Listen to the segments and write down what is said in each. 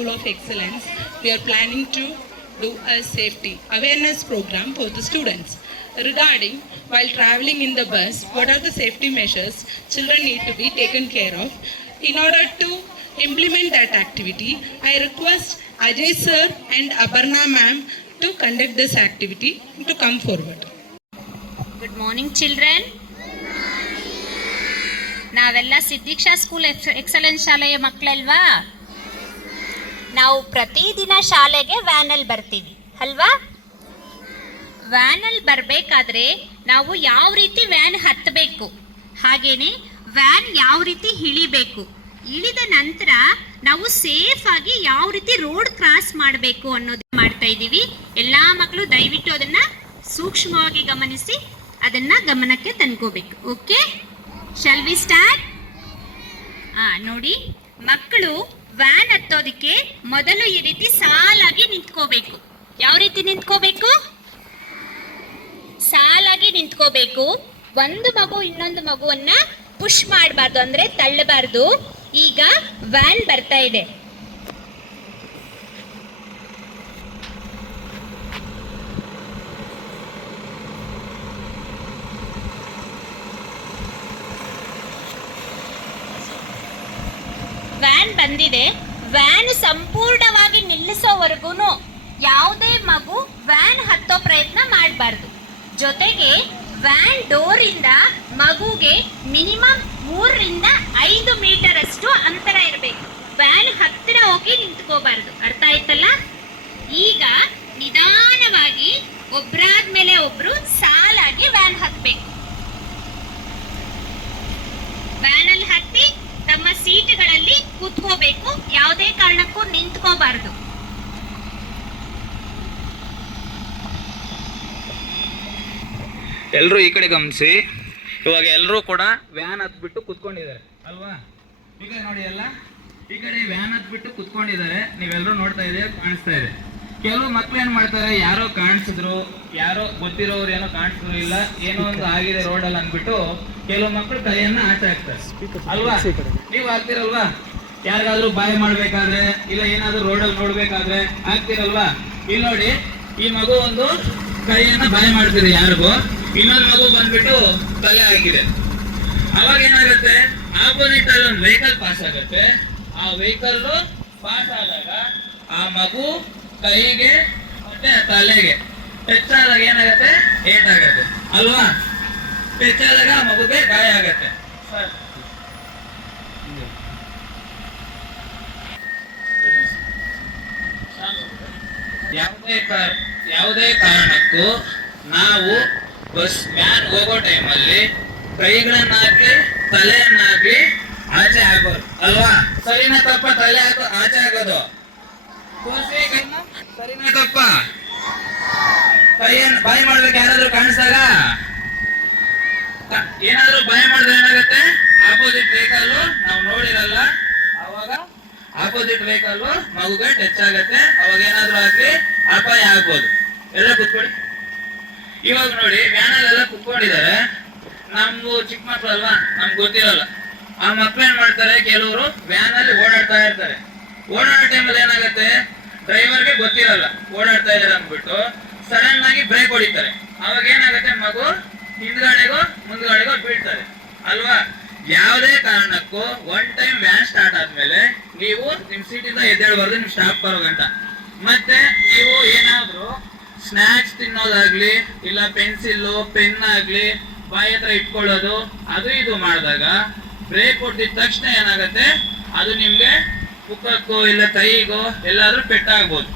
School of Excellence, we are planning to do a safety awareness program for the students regarding while traveling in the bus, what are the safety measures children need to be taken care of. In order to implement that activity, I request Ajay sir and Aparna ma'am to conduct this activity to come forward. Good morning children. ನಾವೆಲ್ಲ ಸಿದ್ಧೀಕ್ಷಾ school excellence ಶಾಲೆಯ ಮಕ್ಕಳಲ್ವಾ? ನಾವು ಪ್ರತಿದಿನ ಶಾಲೆಗೆ ವ್ಯಾನಲ್ಲಿ ಬರ್ತೀವಿ ಅಲ್ವಾ? ವ್ಯಾನಲ್ಲಿ ಬರಬೇಕಾದ್ರೆ ನಾವು ಯಾವ ರೀತಿ ವ್ಯಾನ್ ಹತ್ತಬೇಕು, ಹಾಗೇನೆ ವ್ಯಾನ್ ಯಾವ ರೀತಿ ಇಳಿಬೇಕು, ಇಳಿದ ನಂತರ ನಾವು ಸೇಫ್ ಆಗಿ ಯಾವ ರೀತಿ ರೋಡ್ ಕ್ರಾಸ್ ಮಾಡಬೇಕು ಅನ್ನೋದು ಮಾಡ್ತಾ ಇದ್ದೀವಿ. ಎಲ್ಲ ಮಕ್ಕಳು ದಯವಿಟ್ಟು ಅದನ್ನು ಸೂಕ್ಷ್ಮವಾಗಿ ಗಮನಿಸಿ ಅದನ್ನು ಗಮನಕ್ಕೆ ತಂದ್ಕೋಬೇಕು. Okay, shall we start? ನೋಡಿ, ಮಕ್ಕಳು ವ್ಯಾನ್ ಹತ್ತೋದಕ್ಕೆ ಮೊದಲು ಈ ರೀತಿ ಸಾಲಾಗಿ ನಿಂತ್ಕೋಬೇಕು. ಯಾವ ರೀತಿ ನಿಂತ್ಕೋಬೇಕು? ಸಾಲಾಗಿ ನಿಂತ್ಕೋಬೇಕು. ಒಂದು ಮಗು ಇನ್ನೊಂದು ಮಗುವನ್ನ ಪುಷ್ ಮಾಡಬಾರ್ದು, ಅಂದ್ರೆ ತಳ್ಳಬಾರ್ದು. ಈಗ ವ್ಯಾನ್ ಬರ್ತಾ ಇದೆ. ವ್ಯಾನ್ ಬಂದಿದೆ. ವ್ಯಾನ್ ಸಂಪೂರ್ಣವಾಗಿ ನಿಲ್ಲಿಸೋವರೆಗೂ ಯಾವುದೇ ಮಗು ವ್ಯಾನ್ ಹತ್ತೋ ಪ್ರಯತ್ನ ಮಾಡಬಾರ್ದು. ಜೊತೆಗೆ ವ್ಯಾನ್ ಡೋರಿಂದ ಮಗುಗೆ ಮಿನಿಮಮ್ 3 ರಿಂದ 5 ಮೀಟರ್ ಅಷ್ಟು ಅಂತರ ಇರಬೇಕು. ವ್ಯಾನ್ ಹತ್ತಿರ ಹೋಗಿ ನಿಂತ್ಕೋಬಾರ್ದು. ಅರ್ಥ ಆಯ್ತಲ್ಲ? ಈಗ ನಿಧಾನವಾಗಿ ಒಬ್ರಾದ್ಮೇಲೆ ಒಬ್ರು ಸಾಲಾಗಿ ವ್ಯಾನ್ ಹತ್ತಬೇಕು. ವ್ಯಾನಲ್ಲಿ ಹತ್ತಿ ತಮ್ಮ ಸೀಟುಗಳಲ್ಲಿ ಕೂತ್ಕೋಬೇಕು. ಯಾವುದೇ ಕಾರಣಕ್ಕೂ ನಿಂತ್ಕೋಬಾರ್ದು. ಎಲ್ಲರೂ ಈ ಕಡೆ ಗಮನಿಸಿ. ಇವಾಗ ಎಲ್ಲರೂ ಕೂಡ ವ್ಯಾನ್ ಹತ್ಬಿಟ್ಟು ಕುತ್ಕೊಂಡಿದ್ದಾರೆ ಅಲ್ವಾ? ಈಗ ನೋಡಿ, ಎಲ್ಲ ಈ ಕಡೆ ವ್ಯಾನ್ ಹತ್ಬಿಟ್ಟು ಕುತ್ಕೊಂಡಿದ್ದಾರೆ. ನೀವೆಲ್ಲರೂ ನೋಡ್ತಾ ಇದೆ, ಕಾಣಿಸ್ತಾ ಇದೆ. ಕೆಲವು ಮಕ್ಳು ಏನ್ ಮಾಡ್ತಾರೆ, ಯಾರೋ ಕಾಣಿಸಿದ್ರು, ಯಾರೋ ಗೊತ್ತಿರೋರು ಏನೋ ಕಾಣಿಸಿದ್ರು, ಇಲ್ಲ ಏನೋ ಒಂದು ಆಗಿದೆ ರೋಡಲ್ಲಿ ಅಂದ್ಬಿಟ್ಟು ಕೆಲವು ಮಕ್ಕಳು ಕೈಯನ್ನ ಆಚೆ ಹಾಕ್ತಾರೆ ಅಲ್ವಾ? ನೀವು ಹಾಕ್ತಿರಲ್ವಾ? ಯಾರಿಗಾದ್ರೂ ಬಾಯ್ ಮಾಡ್ಬೇಕಾದ್ರೆ, ಇಲ್ಲ ಏನಾದ್ರೂ ರೋಡಲ್ಲಿ ನೋಡ್ಬೇಕಾದ್ರೆ ಹಾಕ್ತಿರಲ್ವಾ? ಇಲ್ಲಿ ನೋಡಿ, ಈ ಮಗು ಒಂದು ಕೈಯನ್ನ ಬಾಯ್ ಮಾಡ್ತಿದೆ ಯಾರಿಗೂ, ಇನ್ನೊಂದು ಮಗು ಬಂದ್ಬಿಟ್ಟು ತಲೆ ಹಾಕಿದೆ. ಅವಾಗ ಏನಾಗುತ್ತೆ, ಆಪೋಸಿಟ್ ಅಲ್ಲಿ ಒಂದು ವೆಹಿಕಲ್ ಪಾಸ್ ಆಗುತ್ತೆ. ಆ ವೆಹಿಕಲ್ ಪಾಸ್ ಆದಾಗ ಆ ಮಗು ಕೈಗೆ ಮತ್ತೆ ತಲೆಗೆ ಟಚ್ ಆದಾಗ ಏನಾಗುತ್ತೆ, ಏಟಾಗತ್ತೆ ಅಲ್ವಾ? ಟಚ್ ಆದಾಗ ಆ ಮಗುಗೆ ಗಾಯ ಆಗತ್ತೆ. ಯಾವುದೇ ಕಾರಣಕ್ಕೂ ನಾವು ಬಸ್ ವ್ಯಾನ್ ಹೋಗೋ ಟೈಮಲ್ಲಿ ಕೈಗಳನ್ನಾಗ್ಲಿ ತಲೆಯನ್ನಾಗ್ಲಿ ಆಚೆ ಹಾಕೋದು ಅಲ್ವಾ? ಸರಿನಾ ತಪ್ಪ? ತಲೆ ಹಾಕೋ ಆಚೆ ಹಾಕೋದು ಸರಿನಾ ತಪ್ಪ? ಕೈಯನ್ನು ಬಾಯಿ ಮಾಡ್ಬೇಕು. ಯಾರಾದ್ರೂ ಕಾಣಿಸ್ದಾಗ ಏನಾದ್ರೂ ಬಾಯಿ ಮಾಡಿದ್ರೆ ಏನಾಗುತ್ತೆ, ಆಪೋಸಿಟ್ ವೆಹಿಕಲ್ ನಾವು ನೋಡಿರಲ್ಲ, ಅವಾಗ ಆಪೋಸಿಟ್ ವೆಹಿಕಲ್ ಮಗುಗೆ ಟಚ್ ಆಗತ್ತೆ. ಅವಾಗ ಏನಾದ್ರೂ ಆಗ್ಲಿ ಅಪಾಯ ಆಗ್ಬೋದು. ಎಲ್ಲ ಕುತ್ಕೊಳ್ಳಿ. ಇವಾಗ ನೋಡಿ, ವ್ಯಾನಲ್ಲೆಲ್ಲ ಕುತ್ಕೊಂಡಿದ್ದಾರೆ. ನಮ್ಗೂ ಚಿಕ್ಕ ಮಕ್ಳು ಅಲ್ವಾ, ನಮ್ಗೆ ಗೊತ್ತಿರಲ್ಲ. ಆ ಮಕ್ಳು ಏನ್ ಮಾಡ್ತಾರೆ, ಕೆಲವರು ವ್ಯಾನ್ ಅಲ್ಲಿ ಓಡಾಡ್ತಾ ಇರ್ತಾರೆ. ಓಡಾಡೋ ಟೈಮಲ್ಲಿ ಏನಾಗುತ್ತೆ, ಡ್ರೈವರ್ಗೆ ಗೊತ್ತಿರಲ್ಲ ಓಡಾಡ್ತಾ ಇದಾರೆ ಅಂದ್ಬಿಟ್ಟು ಸಡನ್ ಆಗಿ ಬ್ರೇಕ್ ಹೊಡಿತಾರೆ. ಅವಾಗ ಏನಾಗುತ್ತೆ, ಮಗು ಹಿಂದ್ಗಡೆಗೋ ಮುಂದ್ಗಡೆಗೋ ಬೀಳ್ತಾರೆ ಅಲ್ವಾ? ಯಾವುದೇ ಕಾರಣಕ್ಕೂ ಒನ್ ಟೈಮ್ ವ್ಯಾನ್ ಸ್ಟಾರ್ಟ್ ಆದ್ಮೇಲೆ ನೀವು ನಿಮ್ ಸೀಟಿಂದ ಎದ್ದೇಳಬಾರ್ದು, ನಿಮ್ ಸ್ಟಾಪ್ ಬರೋ ಗಂಟ. ಮತ್ತೆ ನೀವು ಏನಾದ್ರೂ ಸ್ನಾಕ್ಸ್ ತಿನ್ನೋದಾಗ್ಲಿ, ಇಲ್ಲ ಪೆನ್ಸಿಲ್ ಪೆನ್ ಆಗ್ಲಿ ಬಾಯಿ ಹತ್ರ ಇಟ್ಕೊಳ್ಳೋದು, ಅದು ಇದು ಮಾಡಿದಾಗ ಬ್ರೇಕ್ ಹೊಡೆದಿದ ತಕ್ಷಣ ಏನಾಗುತ್ತೆ, ಅದು ನಿಮ್ಗೆ ಮುಖಕ್ಕೋ ಇಲ್ಲ ಕೈಗೋ ಎಲ್ಲಾದ್ರೂ ಪೆಟ್ಟಾಗ್ಬೋದು.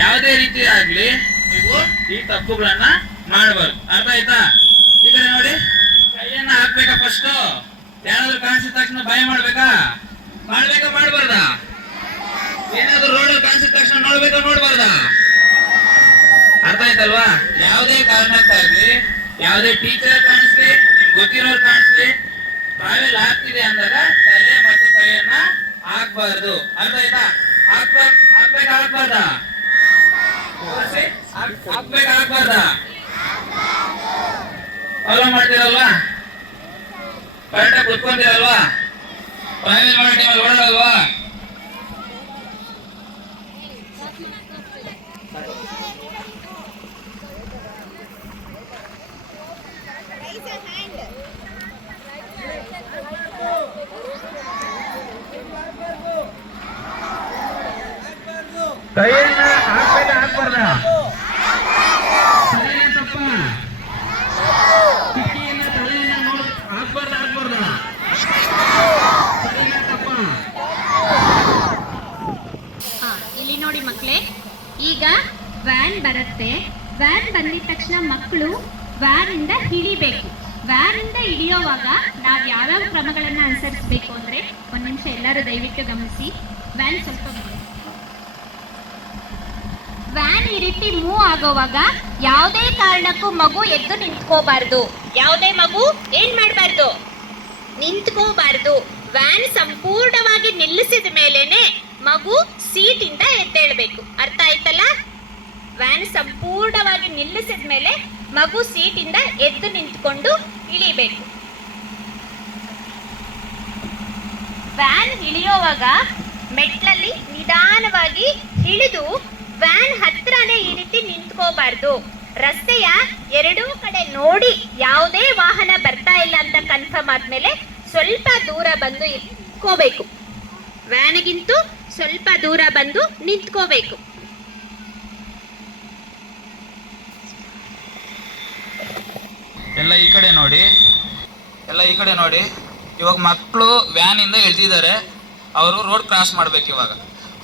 ಯಾವುದೇ ರೀತಿ ಆಗ್ಲಿ ನೀವು ಈ ತಪ್ಪುಗಳನ್ನ ಮಾಡಬಾರ್ದು. ಅರ್ಥ ಆಯ್ತಾ? ಈ ಕಡೆ ನೋಡಿ, ಕೈಯನ್ನ ಹಾಕ್ಬೇಕಾ ಫಸ್ಟ್? ಯಾರಾದ್ರೂ ಕಾಣಿಸಿದ ತಕ್ಷಣ ಬಾಯಿ ಮಾಡ್ಬೇಕಾ ಮಾಡಬಾರ್ದಾ? ಏನಾದ್ರು ರೋಡಲ್ಲಿ ಕಾಣಿಸಿದ ತಕ್ಷಣ ನೋಡ್ಬೇಕಾ ನೋಡ್ಬಾರ್ದಾ? ಅರ್ಥ ಆಯ್ತಲ್ವಾ? ಯಾವುದೇ ಕಾರಣಕ್ಕಾಗ್ಲಿ, ಯಾವುದೇ ಟೀಚರ್ ಕಾಣಿಸ್ಲಿ, ನಿಮ್ಗೆ ಗೊತ್ತಿರೋರು ಕಾಣಿಸ್ಲಿ, ಟ್ರಾವೆಲ್ ಆಗ್ತಿದೆ ಅಂದಾಗ ತಲೆ ಮತ್ತು ಕೈಯನ್ನ ಹಾಕ್ಬಾರ್ದು. ಅರ್ಥ ಆಯ್ತಾ? ಹಾಕ್ಬೇಕಾಗ್ಬಾರ್ದಾ? ಹಾಕ್ಬೇಕಾಗ್ಬಾರ್ದಾ? ಫಾಲೋ ಮಾಡ್ತೀರಲ್ವಾ? ಕರೆಕ್ಟಾಗಿ ಕುತ್ಕೊಂತೀರಲ್ವಾ? ಟ್ರಾವೆಲ್ ಮಾಡೋ ಟೈಮಲ್ಲಿ ಓಡಾಡಲ್ವಾ? ಕೈಯನ್ನ ಹಾಕ್ಬಾರ್ದ ತಪ್ಪ ಕಿಕ್ಕಿಯನ್ನ ತಲೆಯನ್ನ ಹಾಕ್ಬಾರ್ದ ತಪ್ಪ. ಇಲ್ಲಿ ನೋಡಿ ಮಕ್ಕಳೇ, ಈಗ ವ್ಯಾನ್ ಬರುತ್ತೆ. ವ್ಯಾನ್ ಬಂದಿದ ತಕ್ಷಣ ಮಕ್ಕಳು ವ್ಯಾನ್ ಇಂದ ಇಳಿಬೇಕು. ವ್ಯಾನ್ ಇಂದ ಇಳಿಯೋವಾಗ ನಾವು ಯಾವ್ಯಾವ ಕ್ರಮಗಳನ್ನ ಅನುಸರಿಸಬೇಕು ಅಂದ್ರೆ, ಒಂದ್ ನಿಮಿಷ ಎಲ್ಲರೂ ದಯವಿಟ್ಟು ಗಮನಿಸಿ. ವ್ಯಾನ್ ಸ್ವಲ್ಪ ವ್ಯಾನ್ ಈ ರೀತಿ ಮೂವ್ ಆಗೋವಾಗ ಯಾವುದೇ ಕಾರಣಕ್ಕೂ ಮಗು ಎದ್ದು ನಿಂತ್ಕೋಬಾರ್ದು. ಯಾವುದೇ ಮಗು ಏನ್ ಮಾಡಬಾರ್ದು, ನಿಂತ್ಕೋಬಾರ್ದು. ವ್ಯಾನ್ ಸಂಪೂರ್ಣವಾಗಿ ನಿಲ್ಲಿಸಿದ ಮೇಲೇನೆ ಮಗು ಸೀಟಿಂದ ಎದ್ದೇಳಬೇಕು. ಅರ್ಥ ಆಯ್ತಲ್ಲ? ವ್ಯಾನ್ ಸಂಪೂರ್ಣವಾಗಿ ನಿಲ್ಲಿಸಿದ ಮೇಲೆ ಮಗು ಸೀಟಿಂದ ಎದ್ದು ನಿಂತ್ಕೊಂಡು ಇಳಿಬೇಕು. ವ್ಯಾನ್ ಇಳಿಯೋವಾಗ ಮೆಟ್ಲಲ್ಲಿ ನಿಧಾನವಾಗಿ ಇಳಿದು ವ್ಯಾನ್ ಹತ್ರನೇ ಈ ರೀತಿ ನಿಂತ್ಕೋಬಾರ್ದು. ರಸ್ತೆಯ ಎರಡೂ ಕಡೆ ನೋಡಿ ಯಾವುದೇ ವಾಹನ ಬರ್ತಾ ಇಲ್ಲ ಅಂತ ಕನ್ಫರ್ಮ್ ಆದ್ಮೇಲೆ ಸ್ವಲ್ಪ ದೂರ ಬಂದು ನಿಂತ್ಕೋಬೇಕು. ವ್ಯಾನ್ಗಿಂತೂ ಸ್ವಲ್ಪ ದೂರ ಬಂದು ನಿಂತ್ಕೋಬೇಕು. ಎಲ್ಲ ಈ ಕಡೆ ನೋಡಿ. ಇವಾಗ ಮಕ್ಕಳು ವ್ಯಾನ್ ಇಂದ ಇಳ್ದಿದ್ದಾರೆ. ಅವರು ರೋಡ್ ಕ್ರಾಸ್ ಮಾಡ್ಬೇಕು. ಇವಾಗ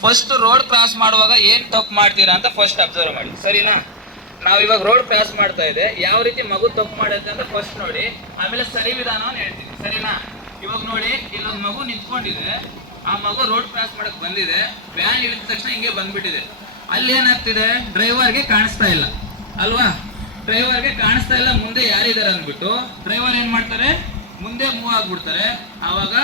ಫಸ್ಟ್ ರೋಡ್ ಕ್ರಾಸ್ ಮಾಡುವಾಗ ಏನ್ ತಪ್ಪು ಮಾಡ್ತೀರಾ ಅಂತ ಫಸ್ಟ್ ಅಬ್ಸರ್ವ್ ಮಾಡಿ, ಸರಿನಾ? ನಾವ್ ಇವಾಗ ರೋಡ್ ಕ್ರಾಸ್ ಮಾಡ್ತಾ ಇದೆ, ಯಾವ ರೀತಿ ಮಗು ತಪ್ಪು ಮಾಡುತ್ತೆ ಅಂತ ಫಸ್ಟ್ ನೋಡಿ, ಆಮೇಲೆ ಸರಿ ವಿಧಾನವನ್ನು ಹೇಳ್ತೀನಿ, ಸರಿನಾ? ಇವಾಗ ನೋಡಿ, ಇಲ್ಲೊಂದು ಮಗು ನಿಂತ್ಕೊಂಡಿದೆ. ಆ ಮಗು ರೋಡ್ ಕ್ರಾಸ್ ಮಾಡಕ್ ಬಂದಿದೆ. ವ್ಯಾನ್ ಇಳಿದ ತಕ್ಷಣ ಹಿಂಗೆ ಬಂದ್ಬಿಟ್ಟಿದೆ. ಅಲ್ಲಿ ಏನಾಗ್ತಿದೆ, ಡ್ರೈವರ್ಗೆ ಕಾಣಿಸ್ತಾ ಇಲ್ಲ ಅಲ್ವಾ? ಡ್ರೈವರ್ಗೆ ಕಾಣಿಸ್ತಾ ಇಲ್ಲ ಮುಂದೆ ಯಾರಿದ್ದಾರೆ ಅಂದ್ಬಿಟ್ಟು ಡ್ರೈವರ್ ಏನ್ ಮಾಡ್ತಾರೆ, ಮುಂದೆ ಮೂವ್ ಆಗ್ಬಿಡ್ತಾರೆ. ಆವಾಗ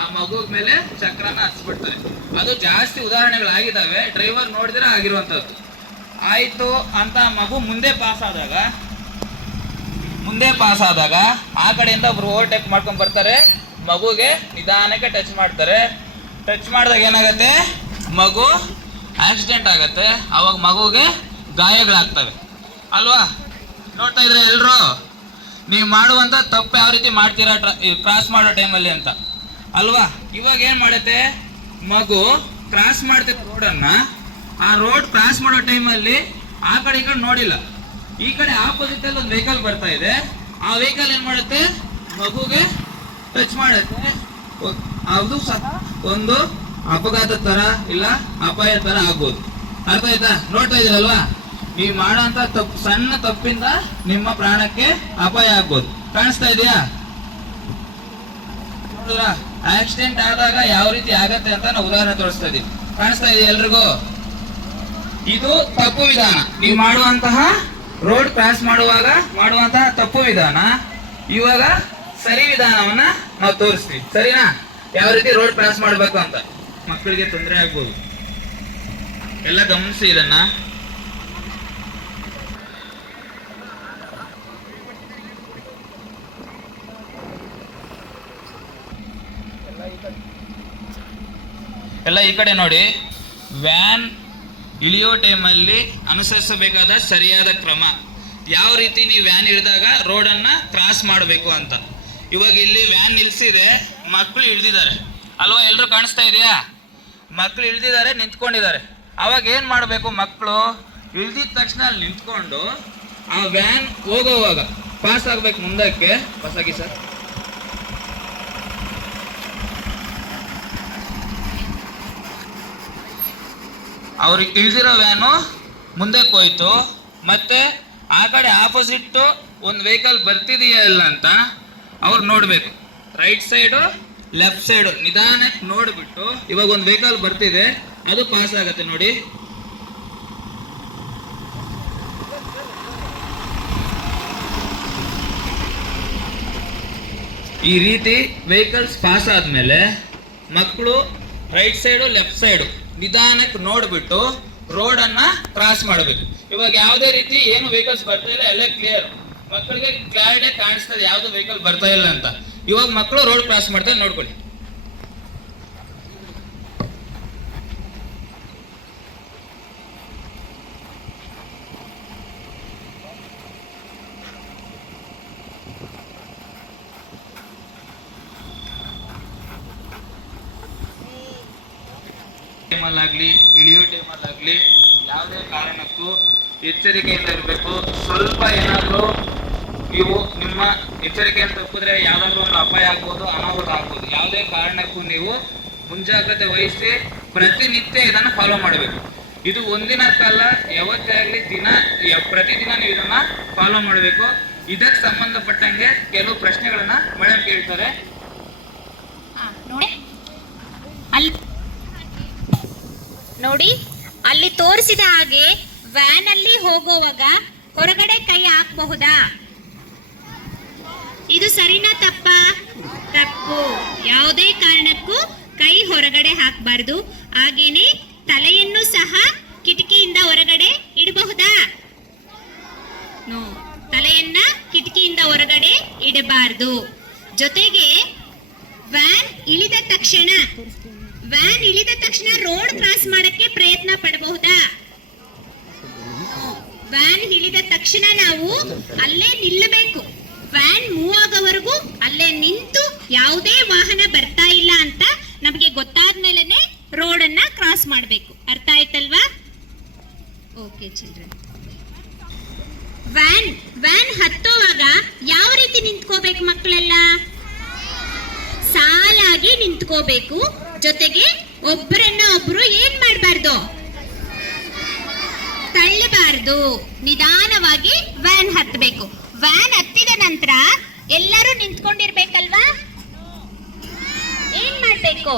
ಆ ಮಗು ಮೇಲೆ ಚಕ್ರನ ಹಚ್ಬಿಡ್ತಾರೆ. ಅದು ಜಾಸ್ತಿ ಉದಾಹರಣೆಗಳಾಗಿದ್ದಾವೆ, ಡ್ರೈವರ್ ನೋಡಿದ್ರೆ ಆಗಿರುವಂಥದ್ದು. ಆಯ್ತು ಅಂತ ಮಗು ಮುಂದೆ ಪಾಸ್ ಆದಾಗ ಆ ಕಡೆಯಿಂದ ಒಬ್ರು ಓವರ್ಟೇಕ್ ಮಾಡ್ಕೊಂಡ್ ಬರ್ತಾರೆ. ಮಗುಗೆ ನಿಧಾನಕ್ಕೆ ಟಚ್ ಮಾಡ್ತಾರೆ. ಟಚ್ ಮಾಡಿದಾಗ ಏನಾಗತ್ತೆ, ಮಗು ಆಕ್ಸಿಡೆಂಟ್ ಆಗತ್ತೆ. ಅವಾಗ ಮಗುಗೆ ಗಾಯಗಳಾಗ್ತವೆ ಅಲ್ವಾ? ನೋಡ್ತಾ ಇದ್ರೆ ಎಲ್ರು, ನೀವು ಮಾಡುವಂತ ತಪ್ಪು ಯಾವ ರೀತಿ ಮಾಡ್ತೀರಾ ಕ್ರಾಸ್ ಮಾಡೋ ಟೈಮಲ್ಲಿ ಅಂತ ಅಲ್ವಾ? ಇವಾಗ ಏನ್ ಮಾಡುತ್ತೆ, ಮಗು ಕ್ರಾಸ್ ಮಾಡ್ತಿರೋ ರೋಡನ್ನ, ಆ ರೋಡ್ ಕ್ರಾಸ್ ಮಾಡೋ ಟೈಮಲ್ಲಿ ಆ ಕಡೆ ಈ ಕಡೆ ನೋಡಿಲ್ಲ. ಈ ಕಡೆ ಆಪೋಸಿಟ್ ಅಲ್ಲಿ ಒಂದು ವೆಹಿಕಲ್ ಬರ್ತಾ ಇದೆ. ಆ ವೆಹಿಕಲ್ ಏನ್ ಮಾಡುತ್ತೆ, ಮಗುಗೆ ಟಚ್ ಮಾಡುತ್ತೆ. ಅದು ಸಹ ಒಂದು ಅಪಘಾತ ತರ ಇಲ್ಲ ಅಪಾಯ ತರ ಆಗ್ಬೋದು. ಅರ್ಥ ಆಯ್ತಾ? ನೋಡ್ತಾ ಇದ್ದೀರಲ್ವಾ, ನೀವು ಮಾಡೋಂತ ಸಣ್ಣ ತಪ್ಪಿಂದ ನಿಮ್ಮ ಪ್ರಾಣಕ್ಕೆ ಅಪಾಯ ಆಗ್ಬೋದು. ಕಾಣಿಸ್ತಾ ಇದೆಯಾ? ನೋಡಿದ್ರಾ, ಆಕ್ಸಿಡೆಂಟ್ ಆದಾಗ ಯಾವ ರೀತಿ ಆಗತ್ತೆ ಅಂತ ನಾವು ಉದಾಹರಣೆ ತೋರಿಸ್ತಾ ಇದೀವಿ. ಕಾಣಿಸ್ತಾ ಇದೆಯಾ ಎಲ್ರಿಗೂ? ಇದು ತಪ್ಪು ವಿಧಾನ. ನೀವು ಮಾಡುವಂತಹ ರೋಡ್ ಕ್ರಾಸ್ ಮಾಡುವಾಗ ಮಾಡುವಂತಹ ತಪ್ಪು ವಿಧಾನ. ಇವಾಗ ಸರಿ ವಿಧಾನವನ್ನ ನಾವು ತೋರಿಸ್ತೀವಿ, ಸರಿನಾ? ಯಾವ ರೀತಿ ರೋಡ್ ಕ್ರಾಸ್ ಮಾಡ್ಬೇಕು ಅಂತ. ಮಕ್ಕಳಿಗೆ ತೊಂದರೆ ಆಗ್ಬೋದು, ಎಲ್ಲ ಗಮನಿಸಿ ಇದನ್ನ. ಎಲ್ಲ ಈ ಕಡೆ ನೋಡಿ. ವ್ಯಾನ್ ಇಳಿಯೋ ಟೈಮಲ್ಲಿ ಅನುಸರಿಸಬೇಕಾದ ಸರಿಯಾದ ಕ್ರಮ, ಯಾವ ರೀತಿ ನೀವು ವ್ಯಾನ್ ಇಳಿದಾಗ ರೋಡನ್ನು ಕ್ರಾಸ್ ಮಾಡಬೇಕು ಅಂತ. ಇವಾಗ ಇಲ್ಲಿ ವ್ಯಾನ್ ನಿಲ್ಲಿಸಿದೆ, ಮಕ್ಕಳು ಇಳಿದಿದ್ದಾರೆ ಅಲ್ವಾ? ಎಲ್ಲರೂ ಕಾಣಿಸ್ತಾ ಇದೆಯಾ? ಮಕ್ಕಳು ಇಳಿದಿದ್ದಾರೆ, ನಿಂತ್ಕೊಂಡಿದ್ದಾರೆ. ಅವಾಗ ಏನು ಮಾಡಬೇಕು, ಮಕ್ಕಳು ಇಳಿದಿದ ತಕ್ಷಣ ಅಲ್ಲಿ ನಿಂತ್ಕೊಂಡು ಆ ವ್ಯಾನ್ ಹೋಗೋವಾಗ ಪಾಸ್ ಆಗಬೇಕು ಮುಂದಕ್ಕೆ. ಪಾಸ್ ಆಗಿ ಸರ್. ಅವ್ರಿಗೆ ಇಳಿದಿರೋ ವ್ಯಾನು ಮುಂದಕ್ಕೆ ಹೋಯ್ತು, ಮತ್ತೆ ಆ ಕಡೆ ಆಪೋಸಿಟ್ ಒಂದು ವೆಹಿಕಲ್ ಬರ್ತಿದೆಯಾ ಇಲ್ಲ ಅಂತ ಅವ್ರು ನೋಡ್ಬೇಕು. ರೈಟ್ ಸೈಡು ಲೆಫ್ಟ್ ಸೈಡು ನಿಧಾನಕ್ಕೆ ನೋಡ್ಬಿಟ್ಟು, ಇವಾಗ ಒಂದು ವೆಹಿಕಲ್ ಬರ್ತಿದೆ, ಅದು ಪಾಸ್ ಆಗತ್ತೆ ನೋಡಿ. ಈ ರೀತಿ ವೆಹಿಕಲ್ಸ್ ಪಾಸ್ ಆದ್ಮೇಲೆ ಮಕ್ಕಳು ರೈಟ್ ಸೈಡು ಲೆಫ್ಟ್ ಸೈಡು ನಿಧಾನಕ್ಕೆ ನೋಡ್ಬಿಟ್ಟು ರೋಡನ್ನ ಕ್ರಾಸ್ ಮಾಡಬೇಕು. ಇವಾಗ ಯಾವುದೇ ರೀತಿ ಏನು ವೆಹಿಕಲ್ಸ್ ಬರ್ತಾ ಇಲ್ಲ, ಎಲ್ಲ ಕ್ಲಿಯರ್. ಮಕ್ಕಳಿಗೆ ಕ್ಲಾರಿಟಿ ಕಾಣಿಸ್ತದೆ ಯಾವ್ದು ವೆಹಿಕಲ್ ಬರ್ತಾ ಇಲ್ಲ ಅಂತ. ಇವಾಗ ಮಕ್ಕಳು ರೋಡ್ ಕ್ರಾಸ್ ಮಾಡ್ತಾರೆ, ನೋಡ್ಕೊಳ್ಳಿ. ಟೈಮಲ್ಲಾಗಲಿ ಇಳಿಯೋ ಟೈಮಲ್ಲಾಗಲಿ ಯಾವುದೇ ಕಾರಣಕ್ಕೂ ಎಚ್ಚರಿಕೆಯಿಂದ ಇರಬೇಕು. ಸ್ವಲ್ಪ ಏನಾದರೂ ನೀವು ನಿಮ್ಮ ಎಚ್ಚರಿಕೆಯನ್ನು ತಪ್ಪಿದ್ರೆ ಯಾವುದಾದ್ರೂ ಒಂದು ಅಪಾಯ ಆಗ್ಬೋದು, ಅನಾಹುತ ಆಗ್ಬೋದು. ಯಾವುದೇ ಕಾರಣಕ್ಕೂ ನೀವು ಮುಂಜಾಗ್ರತೆ ವಹಿಸಿ ಪ್ರತಿನಿತ್ಯ ಇದನ್ನು ಫಾಲೋ ಮಾಡಬೇಕು. ಇದು ಒಂದಿನ ಕಾಲ ಯಾವತ್ತೇ ಆಗಲಿ ಪ್ರತಿದಿನ ನೀವು ಇದನ್ನ ಫಾಲೋ ಮಾಡಬೇಕು. ಇದಕ್ಕೆ ಸಂಬಂಧಪಟ್ಟಂಗೆ ಕೆಲವು ಪ್ರಶ್ನೆಗಳನ್ನ ಮೇಡಮ್ ಕೇಳ್ತಾರೆ. ನೋಡಿ, ಅಲ್ಲಿ ತೋರಿಸಿದ ಹಾಗೆ ವ್ಯಾನ್ ಅಲ್ಲಿ ಹೋಗುವಾಗ ಹೊರಗಡೆ ಕೈ ಹಾಕಬಹುದಾ? ಇದು ಸರಿನಾ ತಪ್ಪಾ? ತಪ್ಪು. ಯಾವುದೇ ಕಾರಣಕ್ಕೂ ಕೈ ಹೊರಗಡೆ ಹಾಕಬಾರ್ದು. ಹಾಗೇನೆ ತಲೆಯನ್ನು ಸಹ ಕಿಟಕಿಯಿಂದ ಹೊರಗಡೆ ಇಡಬಹುದಾ? ನೋ, ತಲೆಯನ್ನ ಕಿಟಕಿಯಿಂದ ಹೊರಗಡೆ ಇಡಬಾರ್ದು. ಜೊತೆಗೆ ವ್ಯಾನ್ ಇಳಿದ ತಕ್ಷಣ ರೋಡ್ ಕ್ರಾಸ್ ಮಾಡಕ್ಕೆ ಪ್ರಯತ್ನ ಪಡಬಹುದಾ? ವ್ಯಾನ್ ಇಳಿದ ತಕ್ಷಣ ನಾವು ಅಲ್ಲೇ ನಿಲ್ಲಬೇಕು. ವ್ಯಾನ್ ಮೂವ್ ಆಗೋವರೆಗೂ ಅಲ್ಲೇ ನಿಂತು ಯಾವುದೇ ವಾಹನ ಬರ್ತಾ ಇಲ್ಲ ಅಂತ ನಮಗೆ ಗೊತ್ತಾದ್ಮೇಲೆ ರೋಡ್ ಅನ್ನ ಕ್ರಾಸ್ ಮಾಡಬೇಕು. ಅರ್ಥ ಆಯ್ತಲ್ವಾ? Okay children. ವ್ಯಾನ್ ಹತ್ತುವಾಗ ಯಾವ ರೀತಿ ನಿಂತ್ಕೋಬೇಕು ಮಕ್ಕಳೆಲ್ಲ? ಸಾಲಾಗಿ ನಿಂತ್ಕೋಬೇಕು. ಜೊತೆಗೆ ಒಬ್ಬರನ್ನ ಒಬ್ರು ಏನ್ ಮಾಡಬಾರ್ದು, ತಳ್ಳಬಾರ್ದು. ನಿಧಾನವಾಗಿ ವ್ಯಾನ್ ಹತ್ತಬೇಕು. ವ್ಯಾನ್ ಹತ್ತಿದ ನಂತರ ಎಲ್ಲರೂ ನಿಂತ್ಕೊಂಡಿರ್ಬೇಕಲ್ವಾ? ಏನ್ ಮಾಡ್ಬೇಕು?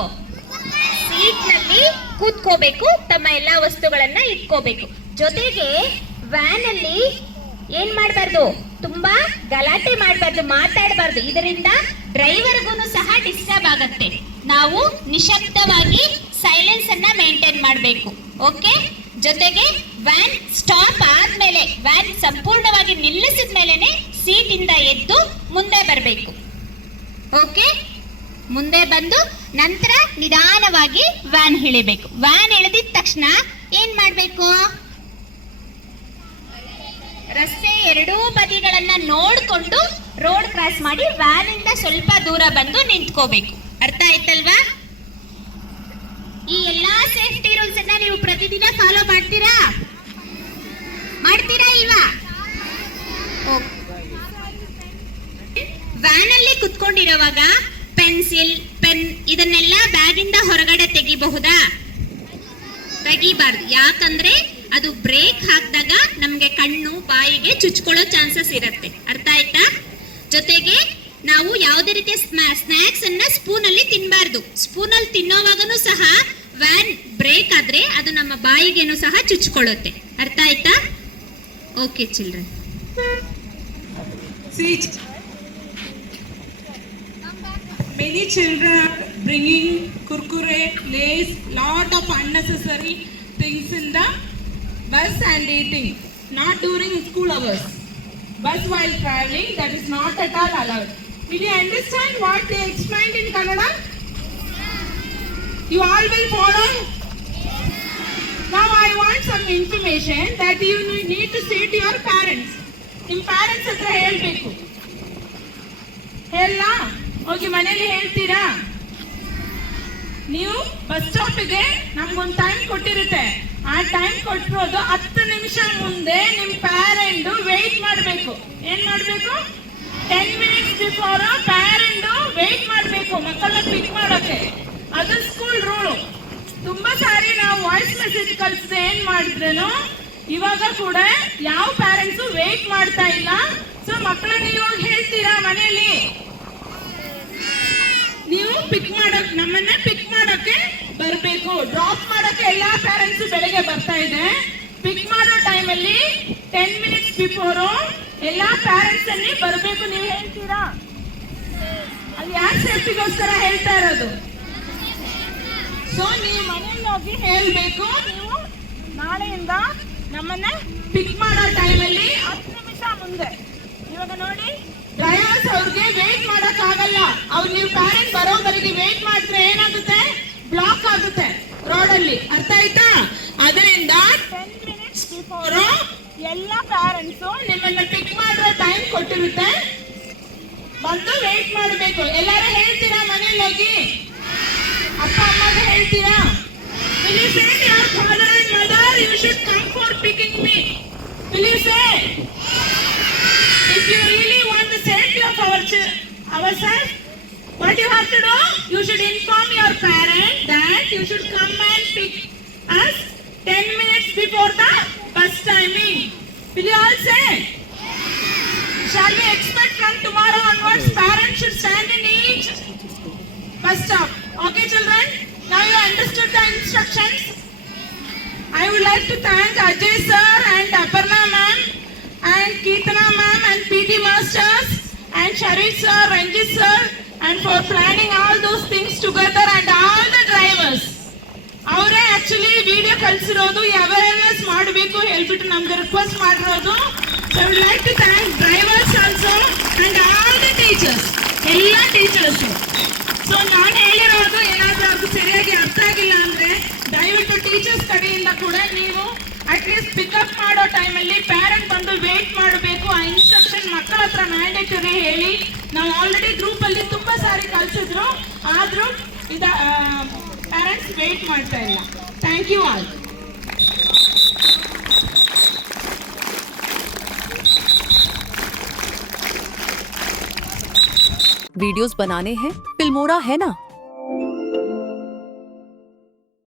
ಸೀಟ್ ನಲ್ಲಿ ಕೂತ್ಕೋಬೇಕು. ತಮ್ಮ ಎಲ್ಲಾ ವಸ್ತುಗಳನ್ನ ಇಟ್ಕೋಬೇಕು. ಜೊತೆಗೆ ವ್ಯಾನ್ ಅಲ್ಲಿ ಏನ್ ಮಾಡಬಾರ್ದು, ತುಂಬಾ ಗಲಾಟೆ ಮಾಡಬಾರ್ದು, ಮಾತಾಡಬಾರ್ದು. ಇದರಿಂದ ಡ್ರೈವರ್ಗೂ ಸಹ ಡಿಸ್ಟರ್ಬ್ ಆಗತ್ತೆ. ನಾವು ನಿಶಬ್ದವಾಗಿ ಸೈಲೆನ್ಸ್ ಅನ್ನ ಮೇಂಟೈನ್ ಮಾಡಬೇಕು. ಓಕೆ. ಜೊತೆಗೆ ವ್ಯಾನ್ ಸ್ಟಾಪ್ ಆದ್ಮೇಲೆ, ವ್ಯಾನ್ ಸಂಪೂರ್ಣವಾಗಿ ನಿಲ್ಲಿಸಿದ ಮೇಲೆನೆ ಸೀಟ್ ಇಂದ ಎದ್ದು ಮುಂದೆ ಬರಬೇಕು. ಓಕೆ. ಮುಂದೆ ಬಂದು ನಂತರ ನಿಧಾನವಾಗಿ ವ್ಯಾನ್ ಇಳಿಬೇಕು. ವ್ಯಾನ್ ಇಳಿದಿದ ತಕ್ಷಣ ಏನ್ ಮಾಡಬೇಕು? ರಸ್ತೆ ಎರಡೂ ಬದಿಗಳನ್ನ ನೋಡ್ಕೊಂಡು ರೋಡ್ ಕ್ರಾಸ್ ಮಾಡಿ ವ್ಯಾನ್ ಇಂದ ಸ್ವಲ್ಪ ದೂರ ಬಂದು ನಿಂತ್ಕೋಬೇಕು. ಅರ್ಥ ಆಯ್ತಲ್ವಾ? ಈ ಎಲ್ಲಾ ಸೇಫ್ಟಿ ರೂಲ್ಸ್ ಅನ್ನ ನೀವು ಪ್ರತಿದಿನ ಫಾಲೋ ಮಾಡ್ತೀರಾ ಇಲ್ವಾ? ವ್ಯಾನ್ ಅಲ್ಲಿ ಕುತ್ಕೊಂಡಿರುವಾಗ ಪೆನ್ಸಿಲ್, ಪೆನ್ ಇದನ್ನೆಲ್ಲ ಬ್ಯಾಗ್ ಇಂದ ಹೊರಗಡೆ ತೆಗಿಬಹುದಾ? ತೆಗಿಬಾರ್ದು. ಯಾಕಂದ್ರೆ ಅದು ಬ್ರೇಕ್ ಹಾಕಿದಾಗ ನಮ್ಗೆ ಕಣ್ಣು ಬಾಯಿಗೆ ಚುಚ್ಕೊಳ್ಳೋ ಚಾನ್ಸಸ್ ಇರುತ್ತೆ. ಅರ್ಥ ಆಯ್ತಾ? ಜೊತೆಗೆ ನಾವು ಯಾವುದೇ ರೀತಿಯ ಸ್ನಾಕ್ಸ್ ಅನ್ನ ಸ್ಪೂನ್ ಅಲ್ಲಿ ತಿನ್ನಬಾರ್ದು. ಸ್ಪೂನ್ ಅಲ್ಲಿ ತಿನ್ನೋವಾಗನು ಸಹ ವ್ಯಾನ್ ಬ್ರೇಕ್ ಆದ್ರೆ ಅದು ನಮ್ಮ ಬಾಯಿಗೇನು ಸಹ ಚುಚ್ಕೊಳ್ಳುತ್ತೆ. ಅರ್ಥ ಆಯ್ತಾ? Okay children. Many children are bringing kurkure, lays, lot of unnecessary things in the bus and eating, not during school hours. Bus while traveling, that is not at all allowed. Will you understand what they explained in Kannada? You all will follow? Now I want some information that you need to say to your parents. ನಿಮ್ಮ parents ಹತ್ರ ಹೇಳ್ಬೇಕು. ಹೇಳ? ಹೋಗಿ ಮನೇಲಿ ಹೇಳ್ತೀರಾ? ನೀವು bus ಸ್ಟಾಪಿಗೆ ನಮ್ಗೊಂದು time ಕೊಟ್ಟಿರುತ್ತೆ. ಆ ಟೈಮ್ ಕೊಟ್ಟಿರೋದು 10 ನಿಮಿಷ ಮುಂದೆ ನಿಮ್ಮ ಪ್ಯಾರೆಂಟ್ ವೇಟ್ ಮಾಡಬೇಕು. ಏನ್ ಮಾಡಬೇಕು? 10 minutes ಬಿಫೋರ್ ಪ್ಯಾರೆಂಟ್ ವೇಟ್ ಮಾಡಬೇಕು ಮಕ್ಕಳನ್ನ ಪಿಕ್ ಮಾಡೋಕೆ. ಅದು ಸ್ಕೂಲ್ ರೂಲು. ತುಂಬಾ ಸಾರಿ ನಾವು ವಾಯ್ಸ್ ಮೆಸೇಜ್ ಕಳಿಸಿದ್ರೆ ಏನ್ ಮಾಡಿದ್ರೇನು ಇವಾಗ ಕೂಡ ಯಾವ ಪ್ಯಾರೆಂಟ್ಸು ವೇಟ್ ಮಾಡ್ತಾ ಇಲ್ಲ. ಸೊ ಮಕ್ಕಳನ್ನ ಇವಾಗ ಹೇಳ್ತೀರಾ ಮನೆಯಲ್ಲಿ ನೀವು ನಮ್ಮನ್ನ ಪಿಕ್ ಮಾಡೋಕೆ ಬರಬೇಕು. ಡ್ರಾಪ್ ಮಾಡೋಕೆ ಎಲ್ಲಾ ಪ್ಯಾರೆಂಟ್ಸ್ ಬೆಳಗ್ಗೆ ಬರ್ತಾ ಇದೆ. ಪಿಕ್ ಮಾಡೋ ಟೈಮಲ್ಲಿ 10 minutes ಬಿಫೋರ್ ಎಲ್ಲಾ ಪ್ಯಾರೆಂಟ್ಸ್ ಅಲ್ಲಿ ಬರಬೇಕು. ನೀವು ಹೇಳ್ತೀರಾ? ಅಲ್ಲಿ ಯಾರು ಸೇಫ್ಟಿಗೋಸ್ಕರ ಹೇಳ್ತಾ ಇರೋದು. ಸೊ ನೀವು ಮನೆಯಲ್ಲಿ ಹೋಗಿ ಹೇಳ್ಬೇಕು. ನೀವು ನಾಳೆಯಿಂದ ನಮ್ಮನ್ನ ಪಿಕ್ ಮಾಡೋ ಟೈಮಲ್ಲಿ 10 ನಿಮಿಷ ಮುಂದೆ. ಇವಾಗ ನೋಡಿ, ಡ್ರೈವರ್ಸ್ ಅವ್ರಿಗೆ ವೇಟ್ ಮಾಡಕ್ ಆಗಲ್ಲ. ಅವ್ರು ನೀವು ಪ್ಯಾರೆಂಟ್ ಬರೋವರೆಗೆ ವೇಟ್ ಮಾಡಿದ್ರೆ ಏನಾಗುತ್ತೆ? ಬ್ಲಾಕ್ ಆಗುತ್ತೆ ರೋಡ್ ಅಲ್ಲಿ. ಅರ್ಥ ಆಯ್ತಾ? ಅದರಿಂದ 10 minutes ಬಿಫೋರ್ ಎಲ್ಲ ಪ್ಯಾರೆಂಟ್ಸ್ ನಿಮ್ಮನ್ನ ಪಿಕ್ ಮಾಡೋ ಟೈಮ್ ಕೊಟ್ಟಿರುತ್ತೆ. ಬಂದು ವೇಟ್ ಮಾಡಬೇಕು. ಎಲ್ಲರೂ ಹೇಳ್ತೀರಾ ಮನೇಲಿ ಹೋಗಿ? ಅಪ್ಪ ಅಮ್ಮಗೆ ಹೇಳ್ತೀರಾ? Will you say to your father and mother, you should come for picking me? Will you say? If you really want the safety of ourselves, what you have to do? You should inform your parent that you should come and pick us 10 minutes before the bus timing. Will you all say? Shall we expect from tomorrow onwards parents should stand in each bus stop? Okay children? Now you understood the instructions? I would like to thank Ajay sir and Aparna ma'am and Keetana ma'am and PD masters and Sharif sir, Ranjit sir and for planning all those things together and all the drivers. ಅವರೇ actually video ಕಳಿಸಿರೋದು awareness ಮಾಡಬೇಕು ಹೇಳ್ಬಿಟ್ಟು ನಮ್ಗೆ request ಮಾಡಿರೋದು. So I would like to thank drivers also and all the teachers, ಎಲ್ಲ teachers. ಸೊ ನಾನು ಹೇಳಿರೋದು ಏನಾದರೂ ಅವ್ರಿಗೆ ಸರಿಯಾಗಿ ಅರ್ಥ ಆಗಿಲ್ಲ ಅಂದರೆ ದಯವಿಟ್ಟು ಟೀಚರ್ಸ್ ಕಡೆಯಿಂದ ಕೂಡ ನೀವು ಅಟ್ಲೀಸ್ಟ್ ಪಿಕಪ್ ಮಾಡೋ ಟೈಮಲ್ಲಿ ಪ್ಯಾರೆಂಟ್ ಬಂದು ವೇಟ್ ಮಾಡಬೇಕು. ಆ ಇನ್ಸ್ಟ್ರಕ್ಷನ್ ಮಕ್ಕಳ ಹತ್ರ ಮ್ಯಾಂಡೇಟರಿ ಹೇಳಿ. ನಾವು ಆಲ್ರೆಡಿ ಗ್ರೂಪಲ್ಲಿ ತುಂಬ ಸಾರಿ ಕಲಿಸಿದ್ರು, ಆದರೂ ಪ್ಯಾರೆಂಟ್ಸ್ ವೇಟ್ ಮಾಡ್ತಾ ಇಲ್ಲ. Thank you all. वीडियोस बनाने हैं फिल्मोरा है ना।